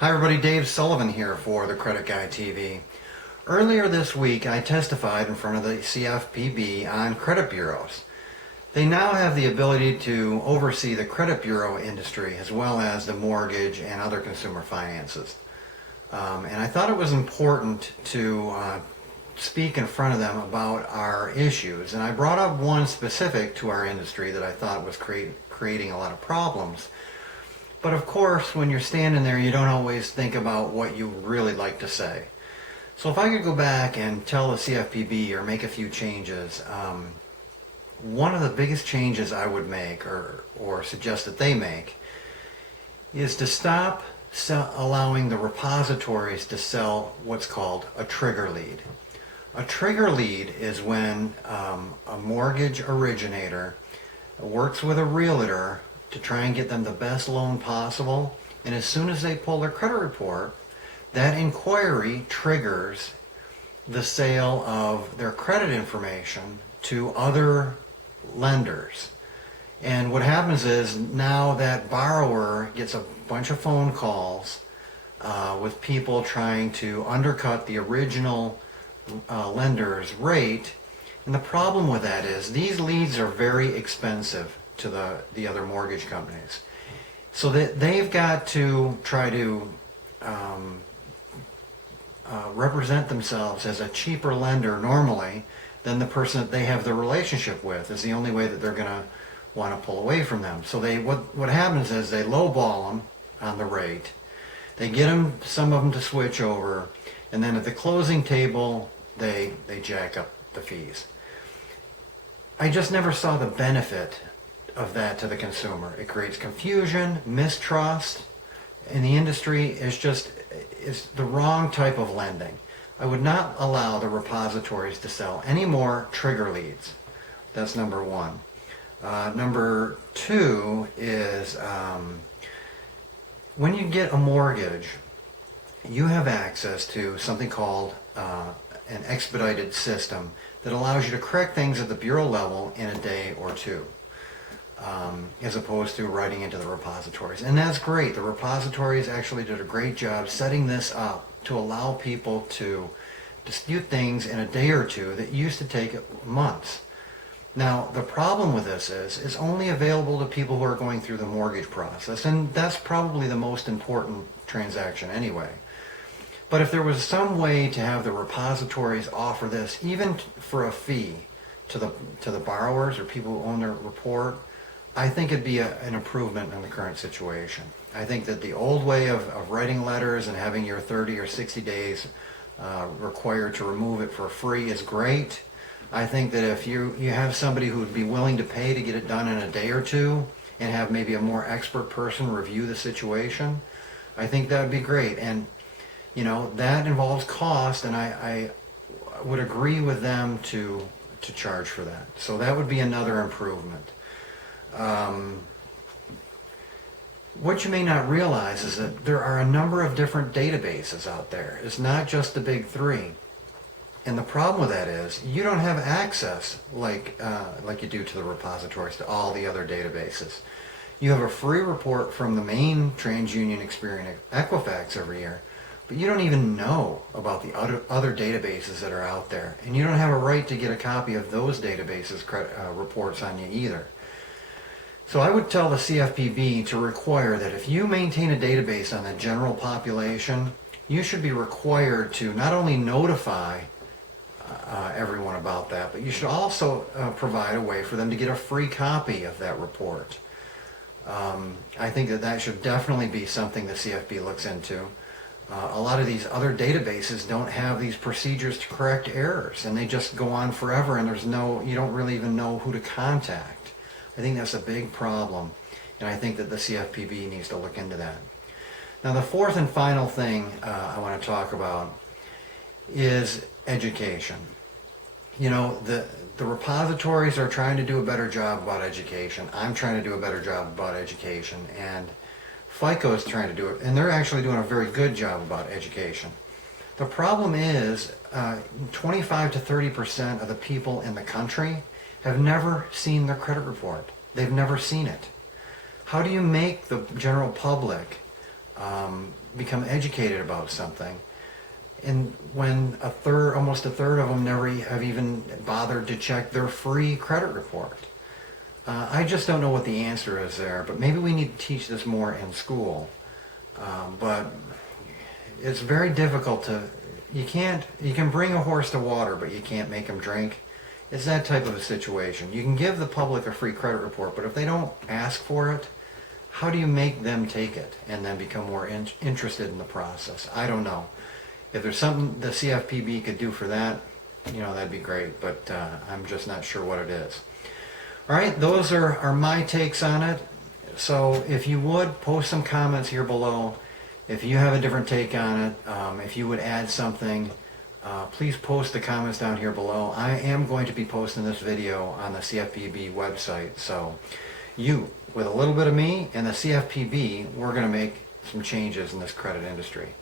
Hi everybody, Dave Sullivan here for the Credit Guy TV. Earlier this week I testified in front of the CFPB on credit bureaus. They now have the ability to oversee the credit bureau industry as well as the mortgage and other consumer finances. And I thought it was important to speak in front of them about our issues. And I brought up one specific to our industry that I thought was creating a lot of problems. But of course, when you're standing there, you don't always think about what you really like to say. So if I could go back and tell the CFPB or make a few changes, one of the biggest changes I would make or suggest that they make is to stop allowing the repositories to sell what's called a trigger lead. A trigger lead is when a mortgage originator works with a realtor to try and get them the best loan possible, and as soon as they pull their credit report, that inquiry triggers the sale of their credit information to other lenders. And what happens is now that borrower gets a bunch of phone calls with people trying to undercut the original lender's rate. And the problem with that is these leads are very expensive to the other mortgage companies. So that they've got to try to represent themselves as a cheaper lender normally than the person that they have the relationship with is the only way that they're going to want to pull away from them. So what happens is they lowball them on the rate. They get some of them to switch over, and then at the closing table they jack up the fees. I just never saw the benefit of that to the consumer. It creates confusion, mistrust in the industry. It's the wrong type of lending. I would not allow the repositories to sell any more trigger leads. That's number one. Number two is when you get a mortgage, you have access to something called an expedited system that allows you to correct things at the bureau level in a day or two. As opposed to writing into the repositories. And that's great. The repositories actually did a great job setting this up to allow people to dispute things in a day or two that used to take months. Now, the problem with this is it's only available to people who are going through the mortgage process, and that's probably the most important transaction anyway. But if there was some way to have the repositories offer this, even for a fee, to the borrowers or people who own their report, I think it'd be an improvement in the current situation. I think that the old way of writing letters and having your 30 or 60 days required to remove it for free is great. I think that if you have somebody who would be willing to pay to get it done in a day or two and have maybe a more expert person review the situation, I think that would be great. And that involves cost, and I would agree with them to charge for that. So that would be another improvement. What you may not realize is that there are a number of different databases out there. It's not just the big three. And the problem with that is you don't have access like you do to the repositories, to all the other databases. You have a free report from the main TransUnion, Experian, Equifax every year, but you don't even know about the other databases that are out there. And you don't have a right to get a copy of those databases reports on you either. So I would tell the CFPB to require that if you maintain a database on the general population, you should be required to not only notify everyone about that, but you should also provide a way for them to get a free copy of that report. I think that should definitely be something the CFPB looks into. A lot of these other databases don't have these procedures to correct errors, and they just go on forever, and you don't really even know who to contact. I think that's a big problem, and I think that the CFPB needs to look into that. Now, the fourth and final thing I want to talk about is education. The repositories are trying to do a better job about education. I'm trying to do a better job about education, and FICO is trying to do it, and they're actually doing a very good job about education. The problem is 25 to 30% of the people in the country have never seen their credit report. They've never seen it. How do you make the general public become educated about something. And when almost a third of them never have even bothered to check their free credit report. I just don't know what the answer is there, but maybe we need to teach this more in school. But it's very difficult you can bring a horse to water, but you can't make him drink. It's that type of a situation. You can give the public a free credit report, but if they don't ask for it, how do you make them take it and then become more interested in the process? I don't know. If there's something the CFPB could do for that, that'd be great, but I'm just not sure what it is. All right, those are my takes on it. So if you would, post some comments here below. If you have a different take on it, if you would add something, please post the comments down here below. I am going to be posting this video on the CFPB website. So with a little bit of me and the CFPB, we're going to make some changes in this credit industry.